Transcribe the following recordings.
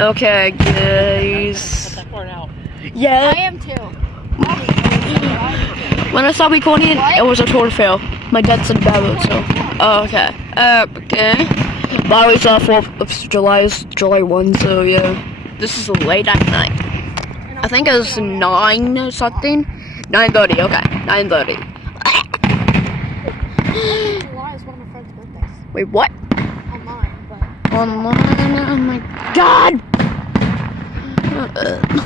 Okay, guys. I Yeah. am too. When I stopped recording, it was a total fail. My dad said bad, so. Oh, okay. Okay. By the way, it's 4th of July is July 1, so yeah. This is late at night. I think it was 9 or something. 9:30. Okay, 9:30. July is one of my friend's birthdays. Wait, what? Online, but. Online. Oh my god.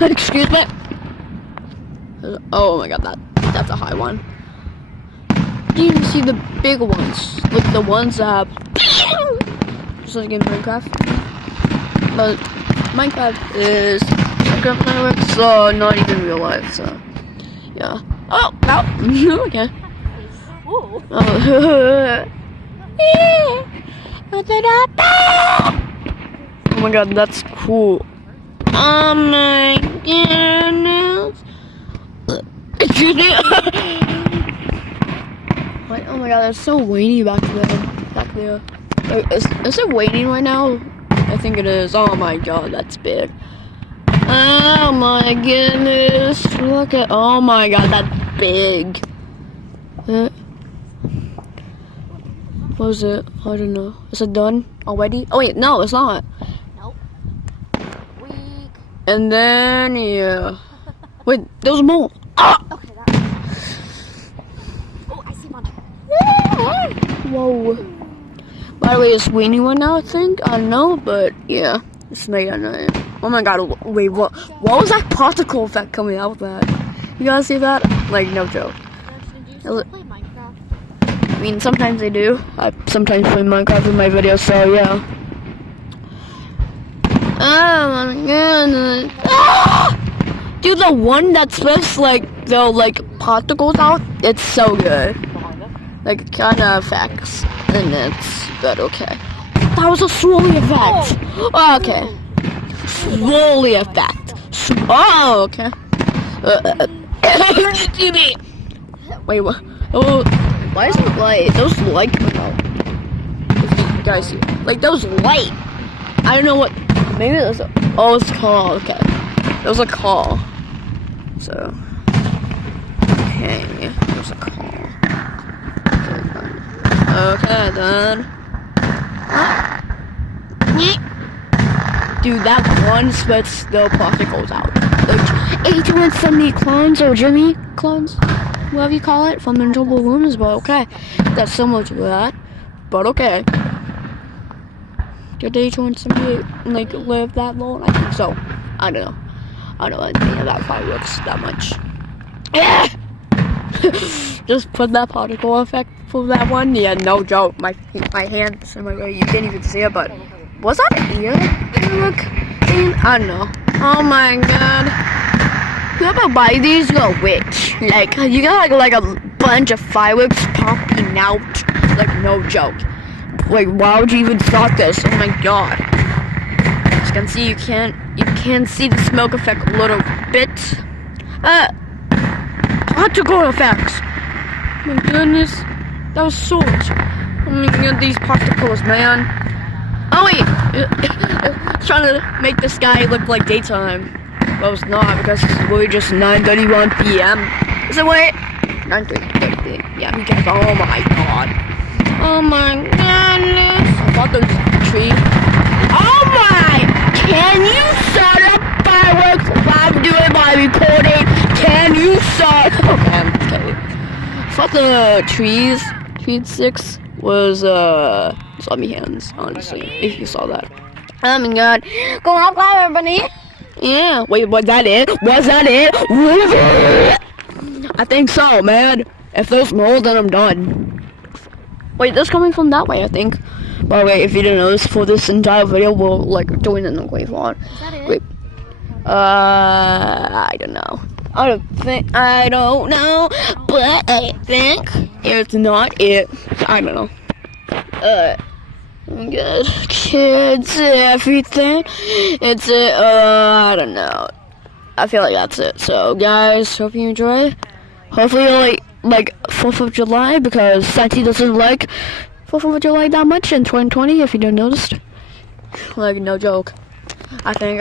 Excuse me. Oh my god, that's a high one. You didn't see the big ones, like the ones that just like in Minecraft. But Minecraft is Minecraft fireworks, so not even real life. So yeah. Oh, wow. Okay. Ooh. Oh my god, that's cool. Oh my goodness. Excuse me. Wait, oh my god, it's so rainy back there. Wait, is it raining right now? I think it is. Oh my god, that's big. Oh my goodness. Look at, oh my god, that's big. What is it? I don't know. Is it done already? Oh wait, no, it's not. Nope. Weak. And then, yeah. Wait, there's more. Ah! Okay, that. Oh, I see one. Whoa. By the way, it's raining right now, I think. I don't know, but yeah. It's late at night. Oh my god, wait, what was that particle effect coming out with that? You guys see that? Like, no joke. Did you still play Minecraft? I mean, sometimes I do. I sometimes play Minecraft in my videos, so yeah. Oh my goodness. Ah! Dude, the one that splits like the particles out, it's so good. Like it kinda affects and it's but okay. That was a swirly effect. Oh, okay. Swirly effect. Oh, okay. Wait, what? Oh, why is it light? Those light come out. If you guys see, like those light. I don't know what. Maybe there's a. Oh, it's a call. Okay, there was a call. So, okay, there's a call. Okay, then. Dude, that one spits the particles out. Like 870 clones or Jimmy clones, whatever you call it, from Invisible Rooms. But okay, that's similar to that. But okay. Did 878 like live that long? I think so. I don't know. I don't know anything about fireworks that much. Yeah. Just put that particle effect for that one. Yeah, no joke. My hands in my way. You can't even see it, but was that a ear? Look, I don't know. Oh my god. Whoever buy these, you're a witch. Like you got like a bunch of fireworks popping out. Like no joke. Like why would you even start this? Oh my god. As you can see, you can't see the smoke effect a little bit. Particle effects. My goodness, that was so much. Oh my god, these particles, man. Oh wait, trying to make the sky look like daytime. Well, it's not because it's really just 9:31 p.m. Is it wait? 9:30. Yeah, because oh my god. Oh my goodness. I thought those trees. Oh my! Can you start up fireworks while I'm doing my recording? Can you start? Okay, I'm kidding. I thought the trees 6 was zombie hands, honestly, if you saw that. Oh my god. Go out, everybody. Yeah. Wait, was that it? Was that it? I think so, man. If there's more, then I'm done. Wait, that's coming from that way, I think. By the way, if you didn't notice, for this entire video, we'll like join in the wave on. Is that it? Wait. I don't know. I don't know, but I think it's not it. I don't know. Good kids, everything. It's it. I don't know. I feel like that's it. So, guys, hope you enjoy. Hopefully, you like 4th of July because Santi doesn't like 4th of July that much in 2020. If you didn't notice, like no joke. I think.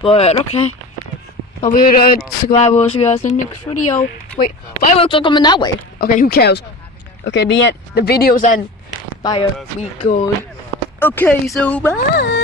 But okay. I'll be here to we'll see you guys in the next video. Wait, fireworks are coming that way. Okay, who cares? Okay, the video's end. Bye, we good. Okay, so bye.